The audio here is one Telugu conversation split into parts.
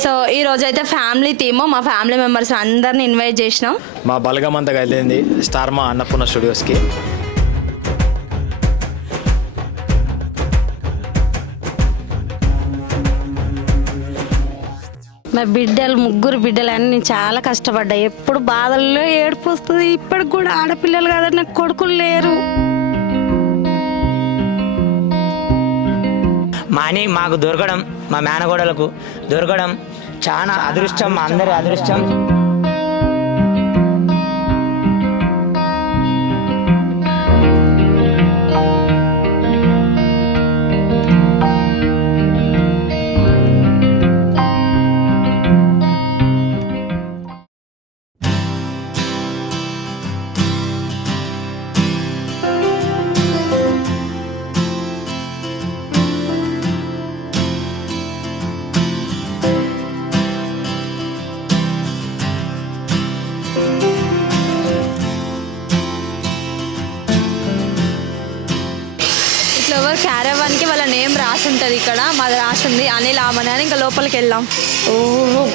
సో ఈ రోజు అయితే ఫ్యామిలీ థీమ్ మా ఫ్యామిలీ మెంబర్స్ అందరిని ఇన్వైట్ చేసినాం. మా బలగం అంతా కలిసింది స్టార్ మా అన్నపూర్ణ స్టూడియోస్కి. మా బిడ్డలు ముగ్గురు బిడ్డలు అని నేను చాలా కష్టపడ్డా ఎప్పుడు బాధల్లో ఏడుపు వస్తుంది ఇప్పటికి కూడా ఆడపిల్లలు కదా నాకు కొడుకులు లేరు. మాని మాకు దొరకడం మా మేనగోడలకు దొరకడం చాలా అదృష్టం మా అందరి అదృష్టం. ఇట్లా క్యారవాన్కి వాళ్ళ నేమ్ రాసి ఉంటుంది ఇక్కడ. మాది రాసి ఉంది అనిల్ ఆమని అని ఇంకా లోపలికి వెళ్ళాం. ఓ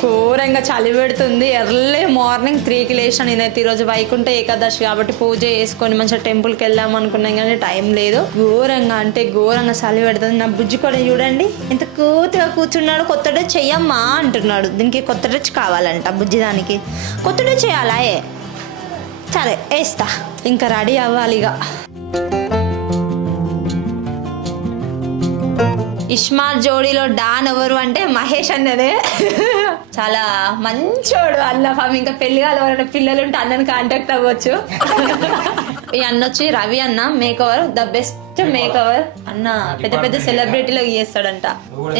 ఘోరంగా చలి పెడుతుంది. ఎర్లీ మార్నింగ్ త్రీకి లేచాను నేనైతే. ఈరోజు వైకుంఠ ఏకాదశి కాబట్టి పూజ చేసుకొని మంచిగా టెంపుల్కి వెళ్దాం అనుకున్నాం కానీ టైం లేదు. ఘోరంగా అంటే ఘోరంగా చలి పెడుతుంది. నా బుజ్జి కూడా చూడండి. ఎంత కూతుగా కూర్చున్నాడు. కొత్త డ్రెస్ చెయ్యమ్మా అంటున్నాడు. దీనికి కొత్త డ్రెస్ కావాలంట బుజ్జి దానికి. కొత్త డ్రెస్ చేయాలా? ఏ? సరే వేస్తా. ఇంకా రెడీ అవ్వాలి ఇక. ఇస్మార్ట్ జోడీలో డాన్ ఎవరు అంటే మహేష్ అన్నదే. చాలా మంచోడు అల్ల పాపం ఇంకా పెళ్ళి కాదు ఎవరైనా పిల్లలు ఉంటే అన్నని కాంటాక్ట్ అవ్వచ్చు. ఈ అన్న వచ్చి రవి అన్న makeover the best makeover అన్న పెద్ద పెద్ద సెలబ్రిటీలో చేస్తాడంట.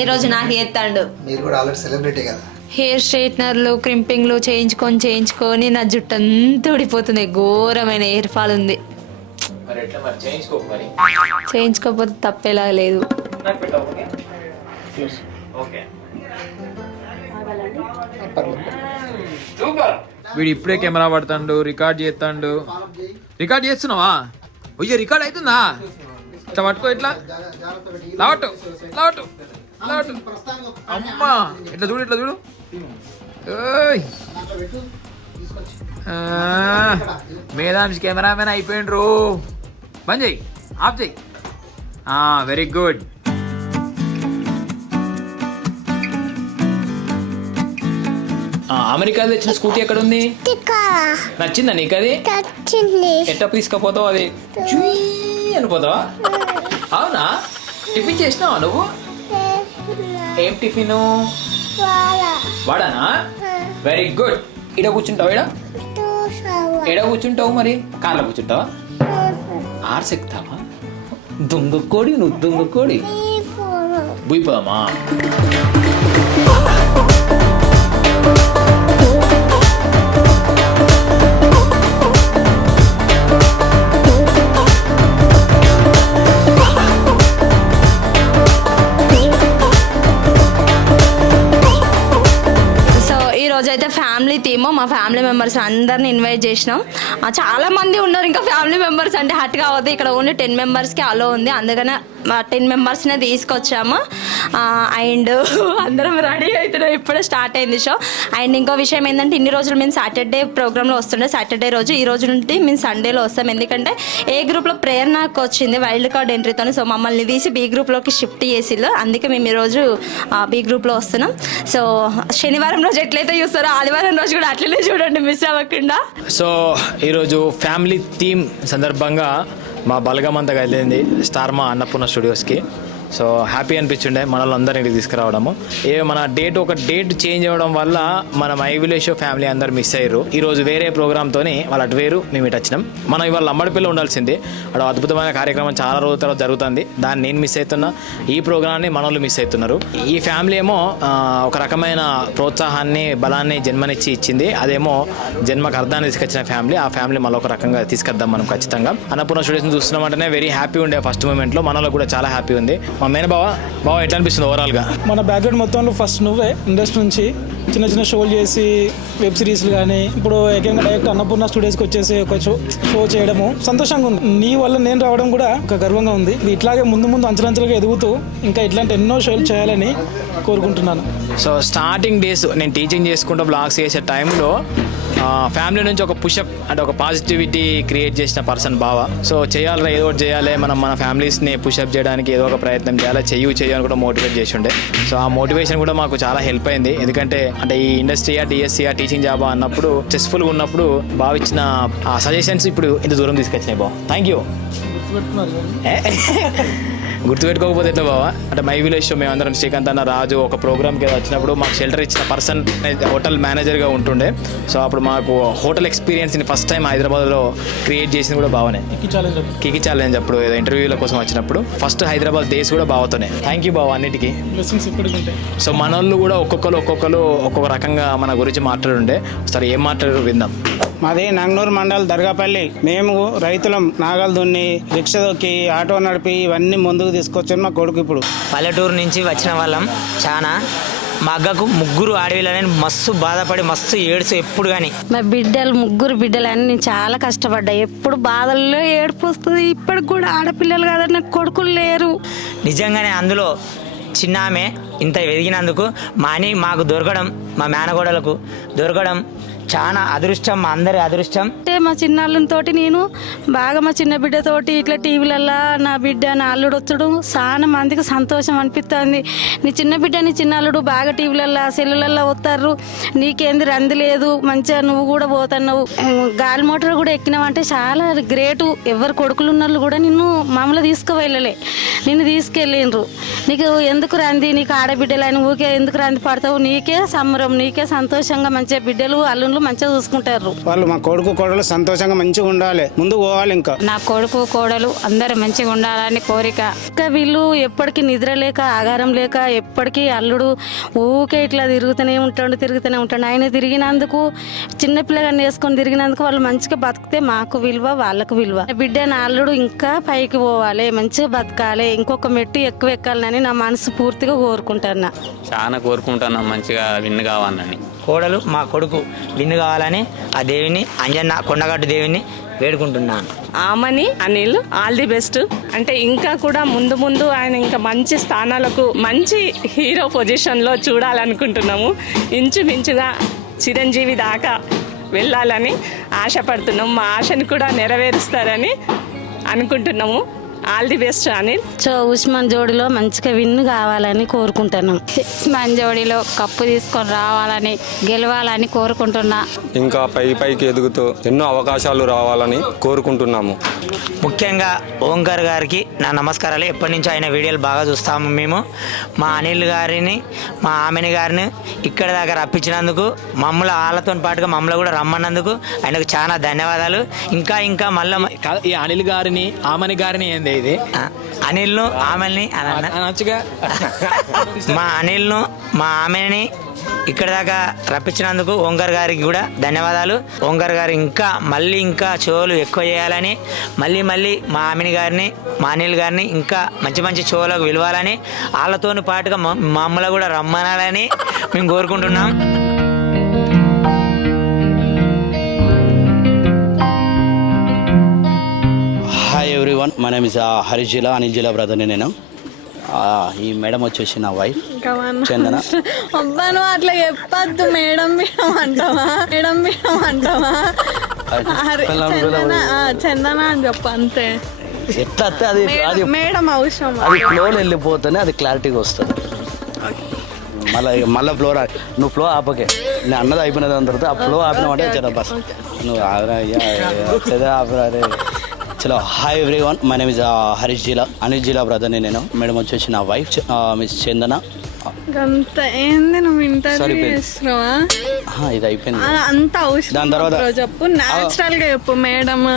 ఈ రోజు నాకు చేస్తాడు మీరు కూడా ఆల్రెడీ సెలబ్రిటీ కదా. హెయిర్ స్ట్రైట్నర్లు క్రింపింగ్లు చేయించుకొని చేయించుకొని నా జుట్టు అంతా ఊడిపోతుంది. ఘోరమైన హెయిర్ ఫాల్ ఉంది. మరి ఎట్లా మరి? వీడు ఇప్పుడే కెమెరా పడతాడు రికార్డ్ చేస్తాడు. రికార్డ్ చేస్తున్నావా? అయ్యో రికార్డ్ అవుతుందా ఇట్లా పట్టుకో ఇట్లా. లావట్టు లావట్టు లావట్టు. అమ్మా ఇట్లా చూడు ఇట్లా చూడు. ఓయ్ మేధాంశ్ కెమెరామెన్ అయిపోయిండ్రు. బంద్ చెయ్యి ఆఫ్ చెయ్యి వెరీ గుడ్ అమెరికా తెచ్చిన స్కూటీ ఎక్కడ ఉంది నచ్చిందా నీకు అది ఎట్లా తీసుకపోతావు అది? అనిపోతావా అవునా? టిఫిన్ చేసినావా నువ్వు? ఏం టిఫిన్? వాడానా? Very good. ఇడ కూర్చుంటావు ఇడ ఎడ కూర్చుంటావు మరి? కార్లో కూర్చుంటావా? ఆర్స్ ఎక్కుతావా దొంగ కోడి నువ్వు దొంగ కోడి బుయిపోదామా మా ఫ్యామిలీ మెంబర్స్ అందరిని ఇన్వైట్ చేసినాం. చాలా మంది ఉన్నారు. ఇంకా ఫ్యామిలీ మెంబర్స్ అంటే హట్ కావద్దు. ఇక్కడ ఓన్లీ టెన్ మెంబర్స్కి అలో ఉంది. అందుకనే టెన్ మెంబర్స్నే తీసుకొచ్చాము. అండ్ అందరం రెడీ అవుతున్నాం ఇప్పుడే స్టార్ట్ అయింది షో. అండ్ ఇంకో విషయం ఏంటంటే ఇన్ని రోజులు మేము సాటర్డే ప్రోగ్రాంలో వస్తుండే. సాటర్డే రోజు ఈ రోజు నుండి మేము సండేలో వస్తాం. ఎందుకంటే ఏ గ్రూప్లో ప్రేయర్ నాకు వచ్చింది వైల్డ్ కార్డ్ ఎంట్రీతో సో మమ్మల్ని తీసి బి గ్రూప్లోకి షిఫ్ట్ చేసిల్లు అందుకే మేము ఈరోజు బి గ్రూప్లో వస్తున్నాం. సో శనివారం రోజు ఎట్లయితే చూస్తారో ఆదివారం రోజు కూడా అట్లనే చూడండి మిస్ అవ్వకుండా. సో ఈరోజు ఫ్యామిలీ థీమ్ సందర్భంగా మా బలగం అంతా కదిలింది స్టార్మా అన్నపూర్ణ స్టూడియోస్కి. సో హ్యాపీ అనిపించుండే మనల్ని అందరినీ తీసుకురావడము. ఏ మన డేట్ ఒక డేట్ చేంజ్ అవ్వడం వల్ల మన మై విలేజ్ ఫ్యామిలీ అందరు మిస్ అయ్యారు. ఈ రోజు వేరే ప్రోగ్రామ్తోని వాళ్ళు అటు వేరు మేము ఇటు వచ్చినాం. మనం ఇవాళ అమ్మడిపిల్ల ఉండాల్సింది. అక్కడ అద్భుతమైన కార్యక్రమం చాలా రోజుల తర్వాత జరుగుతుంది. దాన్ని నేను మిస్ అవుతున్నా. ఈ ప్రోగ్రామ్ని మనల్ని మిస్ అవుతున్నారు. ఈ ఫ్యామిలీ ఏమో ఒక రకమైన ప్రోత్సాహాన్ని బలాన్ని జన్మనిచ్చి ఇచ్చింది. అదేమో జన్మకు అర్థాన్ని తీసుకొచ్చిన ఫ్యామిలీ. ఆ ఫ్యామిలీ మళ్ళీ ఒక రకంగా తీసుకొద్దాం మనం ఖచ్చితంగా. అన్నపూర్ణ స్టూడియోస్ చూస్తున్నామంటేనే వెరీ హ్యాపీ ఉండే ఫస్ట్ మూమెంట్లో. మనలో కూడా చాలా హ్యాపీ ఉంది. మా మేన బావ బావ ఎట్లా అనిపిస్తుంది ఓవరాల్గా మన బ్యాక్గ్రౌండ్ మొత్తంలో ఫస్ట్ నువ్వే ఇండస్ట్రీ నుంచి చిన్న చిన్న షోలు చేసి వెబ్ సిరీస్లు కానీ ఇప్పుడు ఏకంగా డైరెక్ట్ అన్నపూర్ణ స్టూడియోస్కి వచ్చేసి ఒక షో షో చేయడము సంతోషంగా ఉంది. నీ వల్ల నేను రావడం కూడా ఒక గర్వంగా ఉంది. ఇట్లాగే ముందు ముందు అంచలంచలుగా ఎదుగుతూ ఇంకా ఇట్లాంటి ఎన్నో షోలు చేయాలని కోరుకుంటున్నాను. సో స్టార్టింగ్ డేస్ నేను టీచింగ్ చేసుకుంటూ బ్లాగ్స్ చేసే టైంలో ఫ్యామిలీ నుంచి ఒక పుషప్ అంటే ఒక పాజిటివిటీ క్రియేట్ చేసిన పర్సన్ బావ. సో చేయాలరా ఏదో ఒకటి చేయాలి మనం మన ఫ్యామిలీస్ని పుషప్ చేయడానికి ఏదో ఒక ప్రయత్నం చేయాలి చెయ్యు చెయ్యు అని కూడా మోటివేట్ చేసి ఉండే సో ఆ మోటివేషన్ కూడా మాకు చాలా హెల్ప్ అయింది. ఎందుకంటే అంటే ఈ ఇండస్ట్రీయా డిఎస్సీయా టీచింగ్ జాబ్ అన్నప్పుడు స్ట్రెస్ఫుల్గా ఉన్నప్పుడు బావ ఇచ్చిన ఆ సజెషన్స్ ఇప్పుడు ఇంత దూరం తీసుకొచ్చినాయి బావ. థ్యాంక్ యూ గుర్తుపెట్టుకోకపోతే ఎట్లా బావా? అంటే మై విలేజ్ షో మేమందరం శ్రీకాంత్ అన్న రాజు ఒక ప్రోగ్రామ్కి వచ్చినప్పుడు మాకు షెల్టర్ ఇచ్చిన పర్సన్ హోటల్ మేనేజర్గా ఉంటుండే. సో అప్పుడు మాకు హోటల్ ఎక్స్పీరియన్స్ని ఫస్ట్ టైం హైదరాబాద్లో క్రియేట్ చేసింది కూడా బావనే. ఛాలెంజ్ కికి ఛాలెంజ్ అప్పుడు ఏదో ఇంటర్వ్యూల కోసం వచ్చినప్పుడు. ఫస్ట్ హైదరాబాద్ దేశ్ కూడా బావతోనే. థ్యాంక్ యూ బావ అన్నిటికీ. సో మన వాళ్ళు కూడా ఒక్కొక్కరు ఒక్కొక్కరు ఒక్కొక్క రకంగా మన గురించి మాట్లాడుండే. సరే ఏం మాట్లాడారు విందాం. మాది నంగనూరు మండల్ దర్గాపల్లి. మేము రైతులం నాగలు దున్ని రిక్షా దొక్కి ఆటో నడిపి ఇవన్నీ ముందుకు తీసుకొచ్చాను మా కొడుకు ఇప్పుడు. పల్లెటూరు నుంచి వచ్చిన వాళ్ళం చాలా మా అగ్గకు ముగ్గురు ఆడవిళ్ళని మస్తు బాధపడి మస్తు ఏడుసు ఎప్పుడు కానీ మా బిడ్డలు ముగ్గురు బిడ్డలు అని నేను చాలా కష్టపడ్డా. ఎప్పుడు బాధల్లో ఏడుపు వస్తుంది. ఇప్పటికి కూడా ఆడపిల్లలు కదా నాకు కొడుకులు లేరు. నిజంగానే అందులో చిన్న ఆమె ఇంత ఎదిగినందుకు మా అని మాకు దొరకడం మా మేనగోడలకు దొరకడం చాలా అదృష్టం మా అందరి అదృష్టం. అంటే మా చిన్నాళ్ళతోటి నేను బాగా మా చిన్న బిడ్డతోటి ఇట్లా టీవీలల్లో నా బిడ్డ నా అల్లుడు వచ్చుడు. చాలా మందికి సంతోషం అనిపిస్తుంది నీ చిన్న బిడ్డ నీ చిన్న అల్లుడు బాగా టీవీలల్లా సెల్లులల్లా వస్తారు నీకేంది రంది లేదు మంచిగా నువ్వు కూడా పోతున్నావు. గాలి మోటార్ కూడా ఎక్కినావంటే చాలా గ్రేటు. ఎవరు కొడుకులు ఉన్న వాళ్ళు కూడా నిన్ను మామూలు తీసుకువెళ్ళలే. నిన్ను తీసుకెళ్ళిండ్రు. నీకు ఎందుకు రంది? నీకు ఆడబిడ్డలు అని ఊకే ఎందుకు రంది పడతావు? నీకే సంబరం నీకే సంతోషంగా మంచిగా బిడ్డలు అల్లుళ్ళు మంచిగా చూసుకుంటారు. వాళ్ళు మా కొడుకు కోడలు సంతోషంగా మంచిగా ఉండాలి. ముందు పోవాలి ఇంకా. నా కొడుకు కోడలు అందరూ మంచిగా ఉండాలని కోరిక. ఇంకా వీళ్ళు ఎప్పటికీ నిద్ర లేక ఆగారం లేక ఎప్పటికీ అల్లుడు ఊకే ఇట్లా తిరుగుతూనే ఉంటాడు తిరుగుతూనే ఉంటాడు. ఆయన తిరిగినందుకు చిన్న పిల్లగాన్ని వేసుకొని తిరిగినందుకు వాళ్ళు మంచిగా బతికితే మాకు విలువ వాళ్ళకు విలువ. బిడ్డ నా అల్లుడు ఇంకా పైకి పోవాలి మంచిగా బతకాలి ఇంకొక మెట్టు ఎక్కువ ఎక్కాలని నా మనసు పూర్తిగా కోరుకుంటున్నా చాలా కోరుకుంటున్నాం మంచిగా విన్ కావాలని. కోడలు మా కొడుకు విన్ను కావాలని ఆ దేవిని అంజన్న కొండగట్టు దేవిని వేడుకుంటున్నాను. Amani Anil all the best. అంటే ఇంకా కూడా ముందు ముందు ఆయన ఇంకా మంచి స్థానాలకు మంచి హీరో పొజిషన్లో చూడాలనుకుంటున్నాము. ఇంచుమించుగా చిరంజీవి దాకా వెళ్ళాలని ఆశపడుతున్నాము. మా ఆశని కూడా నెరవేరుస్తారని అనుకుంటున్నాము. All the best Anil. So Usman జోడిలో మంచిగా విన్ను కావాలని కోరుకుంటున్నాం. మన జోడీలో కప్పు తీసుకొని రావాలని గెలవాలని కోరుకుంటున్నా. ఇంకా పై పైకి ఎదుగుతూ ఎన్నో అవకాశాలు రావాలని కోరుకుంటున్నాము. ముఖ్యంగా ఓంకార్ గారికి నా నమస్కారాలు. ఎప్పటి నుంచో ఆయన వీడియోలు బాగా చూస్తాము మేము. మా అనిల్ గారిని మా ఆమెని గారిని ఇక్కడ దాకా రప్పించినందుకు మమ్మల్ని వాళ్ళతో పాటుగా మమ్మల్ని కూడా రమ్మన్నందుకు ఆయనకు చాలా ధన్యవాదాలు. ఇంకా ఇంకా మళ్ళీ ఈ అనిల్ గారిని ఆమని గారిని ఏంది? ఇది. అనిల్ను ఆమెల్ని అని అన్న. అనొచ్చుగా. మా అనిల్ను మా ఆమెని ఇక్కడ దాకా రప్పించినందుకు ఓంకార్ గారికి కూడా ధన్యవాదాలు. ఓంకార్ గారు ఇంకా మళ్ళీ ఇంకా షోలు ఎక్కువ చేయాలని మళ్ళీ మళ్ళీ మా ఆమెని గారిని మా అనిల్ గారిని ఇంకా మంచి మంచి షోలకు విలువాలని వాళ్ళతో పాటుగా మా మమ్మల్ని కూడా రమ్మనాలని మేము కోరుకుంటున్నాం. ఎవ్రీవన్ మన నేమ్ ఇస్ హరీష్ జిల్లా అనిల్ జిల్లా బ్రదర్ని నేను. ఆ, ఈ మేడం వచ్చేసి నా వైఫ్ చందన. అబ్బా నువ్వు అట్లా చెప్పద్దు మేడం మేడం అంటావా? మేడం మేడం అంటావా? చందన అని చెప్పు అంతే. ఎట్లా అది అది మేడం అవసరం. అది ఫ్లోలో వెళ్ళిపోతేనే అది క్లారిటీగా వస్తుంది. మళ్ళీ మళ్ళీ ఫ్లో రా నువ్వు ఫ్లో ఆపకే. నేను అన్నది అయిపోయిన దాని తర్వాత ఆ ఫ్లో ఆపినామంటే చలో బస్ నువ్వు అయ్యా, వచ్చేదే ఆపరా చలో hi everyone my name is Harish Jilla Anil Jilla బ్రదర్ని నేను. మేడం వచ్చేసి నా వైఫ్ మిస్ చందన అంత ఏంది నువ్వు Sorry, ఇంటర్వ్యూ babe. చేస్తున్నావా? ఆ, ఇది అయిపోయింది. అంత అవసరం దాని తర్వాత- బ్రో చెప్పు. గా చెప్పు మేడం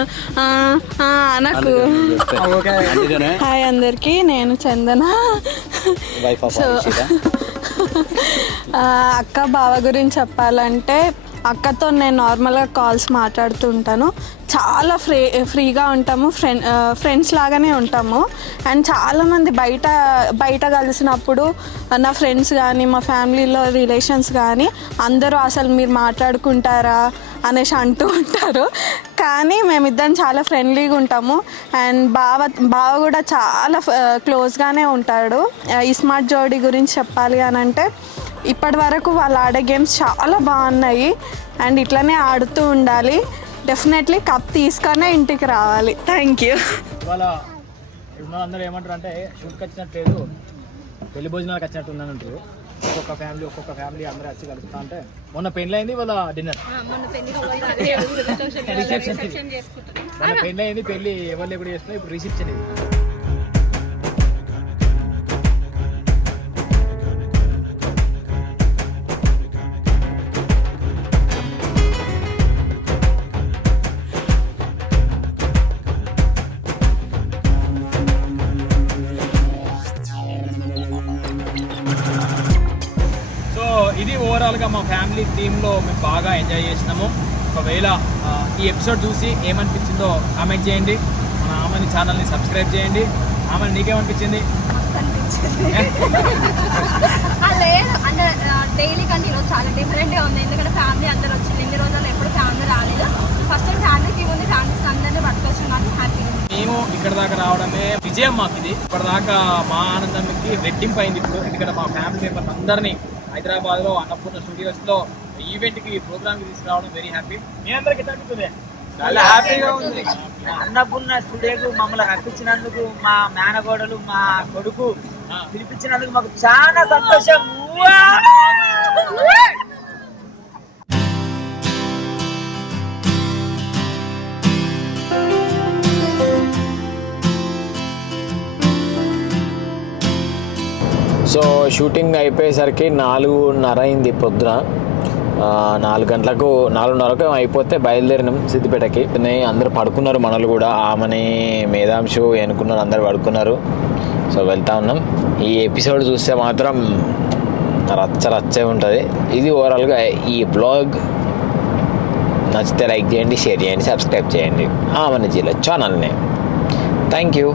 అందుకనే. హాయ్ అందరికి. నేను Chandana. Wife of So- Harish ఆ, అక్క బావ గురించి చెప్పాలంటే అక్కతో నేను నార్మల్గా కాల్స్ మాట్లాడుతూ ఉంటాను. చాలా ఫ్రీ ఫ్రీగా ఉంటాము. ఫ్రెండ్ ఫ్రెండ్స్ లాగానే ఉంటాము. అండ్ చాలామంది బయట బయట కలిసినప్పుడు నా ఫ్రెండ్స్ కానీ మా ఫ్యామిలీలో రిలేషన్స్ కానీ అందరూ అసలు మీరు మాట్లాడుకుంటారా అనేసి అంటూ ఉంటారు. కానీ మేమిద్దరం చాలా ఫ్రెండ్లీగా ఉంటాము. అండ్ బావ బావ కూడా చాలా క్లోజ్గానే ఉంటాడు. ఈ స్మార్ట్ జోడీ గురించి చెప్పాలి అని అంటే ఇప్పటి వరకు వాళ్ళు ఆడే గేమ్స్ చాలా బాగున్నాయి అండ్ ఇట్లనే ఆడుతూ ఉండాలి. డెఫినెట్లీ కప్ తీసుకొనే ఇంటికి రావాలి. థ్యాంక్ యూ ఇవాళ అందరూ ఏమంటారు అంటే షూట్కి వచ్చినట్టు లేదు పెళ్ళి భోజనాలకు వచ్చినట్టు ఉందని అంటారు ఒక్కొక్క ఫ్యామిలీ ఒక్కొక్క ఫ్యామిలీ అందరూ వచ్చి కలుస్తా అంటే మొన్న పెళ్ళి అయింది వాళ్ళ డిన్నర్ రిసెప్షన్ పెళ్ళి అయింది పెళ్ళి ఎవరు ఎప్పుడు చేస్తున్నా ఇప్పుడు రిసెప్షన్ ఇది. ఓవరాల్గా మా ఫ్యామిలీ థీమ్లో మేము బాగా ఎంజాయ్ చేసినాము. ఒకవేళ ఈ ఎపిసోడ్ చూసి ఏమనిపించిందో కామెంట్ చేయండి. మన ఆమెని ఛానల్ని సబ్స్క్రైబ్ చేయండి. ఆమె నీకేమనిపించింది? డైలీ కంటే ఈరోజు చాలా డిఫరెంట్గా ఉంది. ఎందుకంటే ఫ్యామిలీ అందరూ వచ్చింది ఎన్ని రోజులు ఎప్పుడు ఫ్యామిలీ రాలేదు. ఫస్ట్ టైం ఫ్యామిలీకి ఉంది. ఫ్యామిలీస్ అందరినీ పట్టుకొచ్చిన నాకు హ్యాపీ మేము ఇక్కడ దాకా రావడమే విజయం మాకు ఇది ఇప్పటిదాకా మా ఆనందానికి రెట్టింపు అయింది ఇప్పుడు. ఎందుకంటే మా ఫ్యామిలీ మెంబర్స్ అందరినీ హైదరాబాద్లో అన్నపూర్ణ స్టూడియోస్లో ఈవెంట్కి ప్రోగ్రామ్కి తీసుకురావడం వెరీ హ్యాపీ మీ అందరికి అనిపిస్తుంది చాలా హ్యాపీగా ఉంది. అన్నపూర్ణ స్టూడియోకు మమ్మల్ని రప్పించినందుకు మా మేనగోడలు మా కొడుకు పిలిపించినందుకు మాకు చాలా సంతోషం. సో షూటింగ్ అయిపోయేసరికి నాలుగున్నర అయింది పొద్దున. నాలుగు గంటలకు నాలుగున్నరకు అయిపోతే బయలుదేరినాం సిద్దిపేటకి. నే అందరూ పడుకున్నారు మనలు కూడా. ఆమెని మేధాంశు ఎనుకున్నారు అందరు పడుకున్నారు. సో వెళ్తా ఉన్నాం. ఈ ఎపిసోడ్ చూస్తే మాత్రం రచ్చ రచ్చే ఉంటుంది. ఇది ఓవరాల్గా ఈ బ్లాగ్ నచ్చితే లైక్ చేయండి షేర్ చేయండి సబ్స్క్రైబ్ చేయండి. ఆమె జిల్లా ఛానల్ని. Thank you.